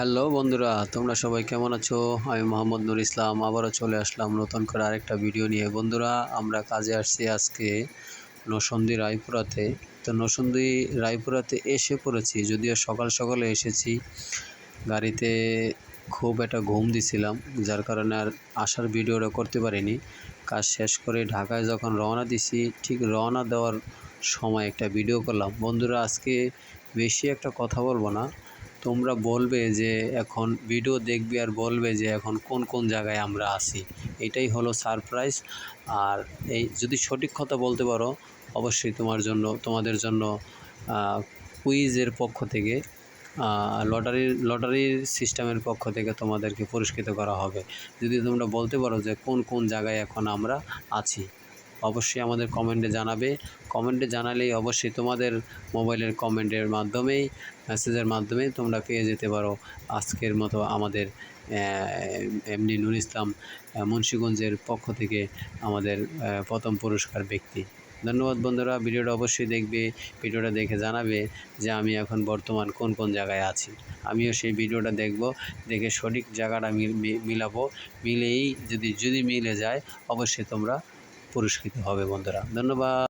Hello বন্ধুরা, তোমরা সবাই কেমন আছো? আমি মোহাম্মদ নুর ইসলাম আবারও চলে আসলাম নতুন করে আরেকটা ভিডিও নিয়ে। বন্ধুরা, আমরা কাজে আসছি আজকে নরসিংদী রায়পুরাতে। তো নরসিংদী রায়পুরাতে এসে পড়েছি, যদিও সকাল সকালে এসেছি। গাড়িতে খুব একটা ঘুম দিছিলাম, যার কারণে আর আসার ভিডিওটা করতে পারিনি। কাজ শেষ করে ঢাকায় যখন রওনা দিছি, ঠিক রওনা দেওয়ার সময় একটা ভিডিও করলাম। বন্ধুরা, আজকে বেশি একটা কথা বলবো না, তোমরা বলবে যে এখন ভিডিও দেখবে আর বলবে যে এখন কোন কোন জায়গায় আমরা আছি। এটাই হলো সারপ্রাইজ। আর এই যদি সঠিক কথা বলতে পারো, অবশ্যই তোমাদের জন্য কুইজের পক্ষ থেকে লটারির সিস্টেমের পক্ষ থেকে তোমাদেরকে পুরস্কৃত করা হবে। যদি তোমরা বলতে পারো যে কোন কোন জায়গায় এখন আমরা আছি, অবশ্যই আমাদের কমেন্টে জানাবে। কমেন্টে জানালেই অবশ্যই তোমাদের মোবাইলের কমেন্টের মাধ্যমেই, মেসেজের মাধ্যমে তোমরা পেয়ে যেতে পারো আজকের মতো আমাদের এমডি নুর ইসলাম মুন্সিগঞ্জের পক্ষ থেকে আমাদের প্রথম পুরস্কার ব্যক্তি। ধন্যবাদ বন্ধুরা, ভিডিওটা অবশ্যই দেখবে। ভিডিওটা দেখে জানাবে যে আমি এখন বর্তমান কোন কোন জায়গায় আছি। আমিও সেই ভিডিওটা দেখব, দেখে সঠিক জায়গাটা মিলাবো। মিলেই যদি মিলে যায়, অবশ্যই তোমরা পুরস্কৃত হবে বন্ধুরা। ধন্যবাদ।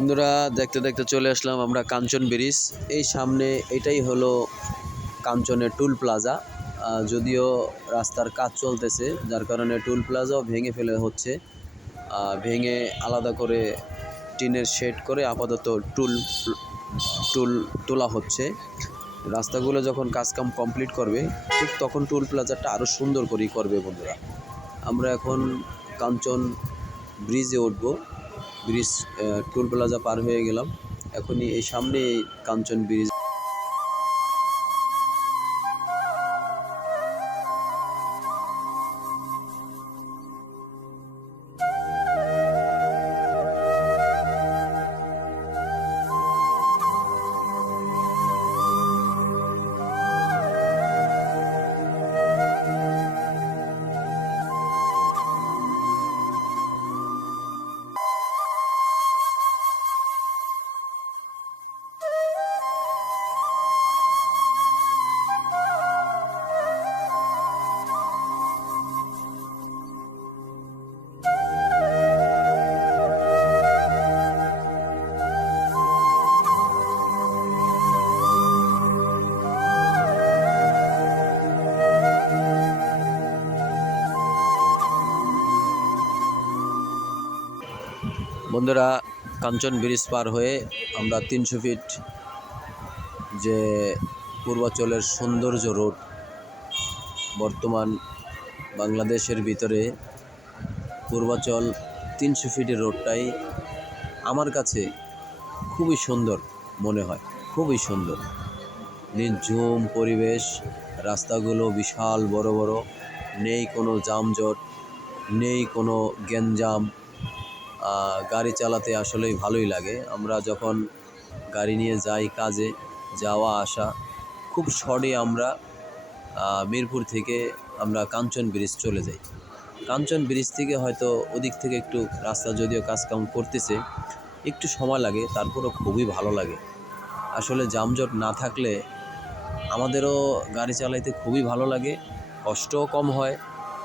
বন্ধুরা দেখতে দেখতে চলে আসলাম আমরা কাঞ্চন ব্রিজ। এই সামনে এটাই হলো কাঞ্চনের টুল প্লাজা। যদিও রাস্তার কাজ চলতেছে, যার কারণে টুল প্লাজাও ভেঙে ফেলে হচ্ছে। ভেঙে আলাদা করে টিনের শেড করে আপাতত টুল টুল তোলা হচ্ছে। রাস্তাগুলো যখন কাজকাম কমপ্লিট করবে ঠিক তখন টুল প্লাজাটা আরও সুন্দর করেই করবে বন্ধুরা। আমরা এখন কাঞ্চন ব্রিজে উঠব। ব্রিজ টুল প্লাজা পার হয়ে গেলাম, এখনই এই সামনে কাঞ্চন ব্রিজ। বন্ধুরা কাঞ্চন ব্রিজ পার হয়ে আমরা 300 ফিট যে পূর্বাচলের সৌন্দর্য রোড, বর্তমান বাংলাদেশের ভিতরে পূর্বাচল 300 ফিটের রোডটাই আমার কাছে খুবই সুন্দর মনে হয়, খুবই সুন্দর। নির্ঝুম পরিবেশ, রাস্তাগুলো বিশাল বড় বড়, নেই কোনো যানজট, নেই কোনো গ্যাঞ্জাম। গাড়ি চালাতে আসলেই ভালোই লাগে। আমরা যখন গাড়ি নিয়ে যাই কাজে যাওয়া আসা, খুব শর্টে আমরা মিরপুর থেকে আমরা কাঞ্চন ব্রিজ চলে যাই। কাঞ্চন ব্রিজ থেকে হয়তো ওদিক থেকে একটু রাস্তা যদিও কাজকাম করতেছে, একটু সময় লাগে, তারপরও খুবই ভালো লাগে। আসলে যানজট না থাকলে আমাদেরও গাড়ি চালাইতে খুবই ভালো লাগে, কষ্টও কম হয়,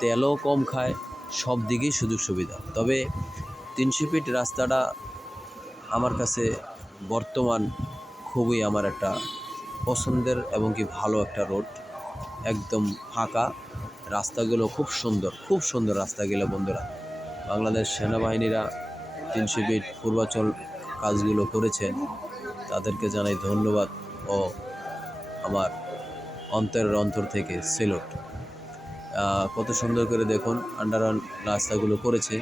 তেলও কম খায়, সব দিকেই সুযোগ সুবিধা। তবে 300 ফিট রাস্তাটা আমার কাছে বর্তমান খুবই আমার একটা পছন্দের এবং কি ভালো একটা রোড। একদম ফাঁকা, রাস্তাগুলো খুব সুন্দর, খুব সুন্দর রাস্তাগুলো বন্ধুরা। বাংলাদেশ সেনাবাহিনীরা 300 ফিট পূর্বাচল কাজগুলো করেছেন, তাদেরকে জানাই ধন্যবাদ ও আমার অন্তরের অন্তর থেকে সেলুট। কত সুন্দর করে দেখুন আন্ডারগ্রাউন্ড রাস্তাগুলো করেছে,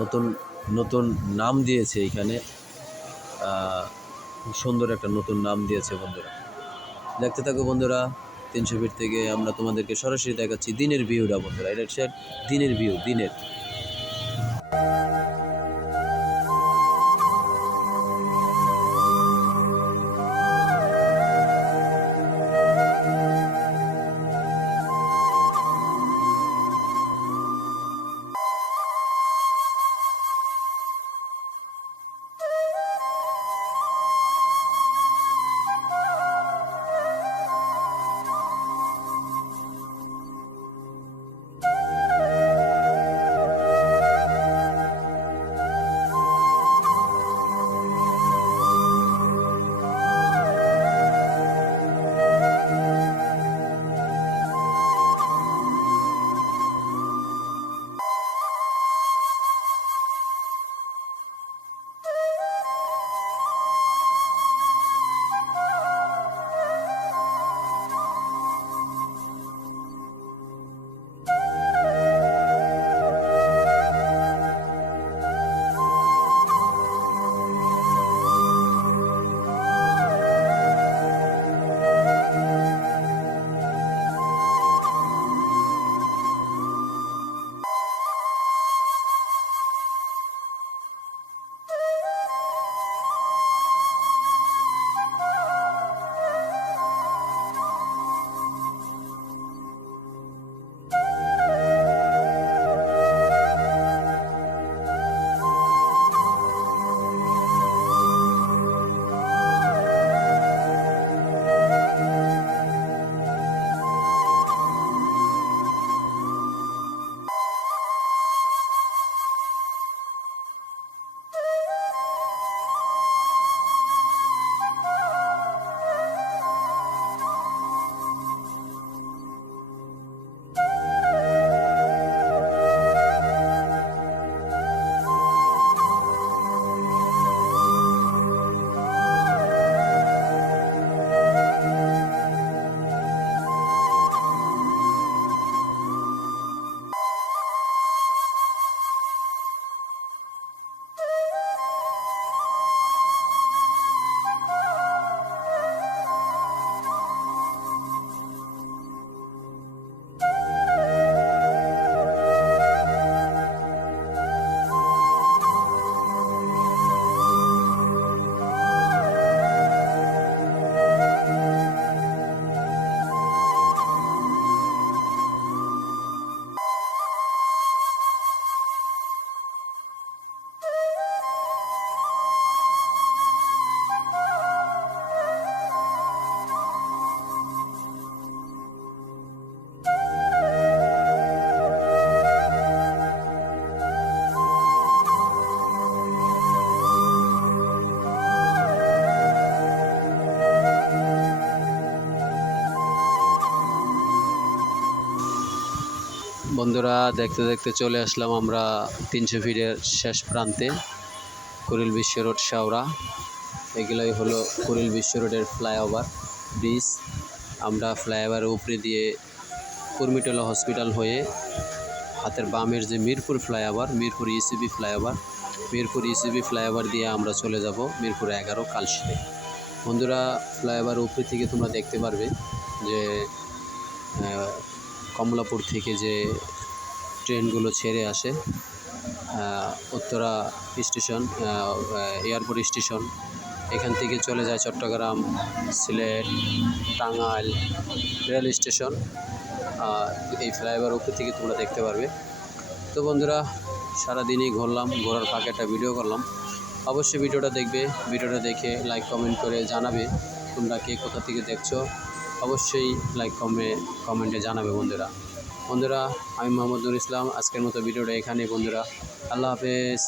নতুন নতুন নাম দিয়েছে এখানে, খুব সুন্দর একটা নতুন নাম দিয়েছে বন্ধুরা। দেখতে থাকো বন্ধুরা, 300 ফিট থেকে আমরা তোমাদেরকে সরাসরি দেখাচ্ছি দিনের ভিউটা বন্ধুরা। এটা হচ্ছে দিনের ভিউ, দিনের। বন্ধুরা দেখতে দেখতে চলে আসলাম আমরা 300 ফিটের শেষ প্রান্তে, কুড়িল বিশ্ব রোড শাওরা। এগুলোই হলো কুড়িল বিশ্ব রোডের ফ্লাইওভার ব্রিজ। আমরা ফ্লাইওভারের উপরে দিয়ে কুর্মিটোলা হসপিটাল হয়ে হাতের বামের যে Mirpur flyover, Mirpur ECB flyover দিয়ে আমরা চলে যাব মিরপুর 11 কালশিতে। বন্ধুরা ফ্লাইওভার উপরে থেকে তোমরা দেখতে পারবে যে কমলাপুর থেকে যে ট্রেনগুলো ছেড়ে আসে, উত্তরা স্টেশন, এয়ারপোর্ট স্টেশন, এখান থেকে চলে যায় চট্টগ্রাম, সিলেট, টাঙ্গাইল রেল স্টেশন। এই ফ্লাইওভার উপর থেকে তোমরা দেখতে পারবে। তো বন্ধুরা সারাদিনই ঘুরলাম, ঘোরার ফাঁকে একটা ভিডিও করলাম। অবশ্যই ভিডিওটা দেখবে, ভিডিওটা দেখে লাইক কমেন্ট করে জানাবে তোমরা কে কোথা থেকে দেখছো। অবশ্যই লাইক কমেন্টে জানাবে বন্ধুরা। আমি মোহাম্মদ নুর ইসলাম, আজকের মতো ভিডিওটা এখানে বন্ধুরা। আল্লাহ হাফেজ।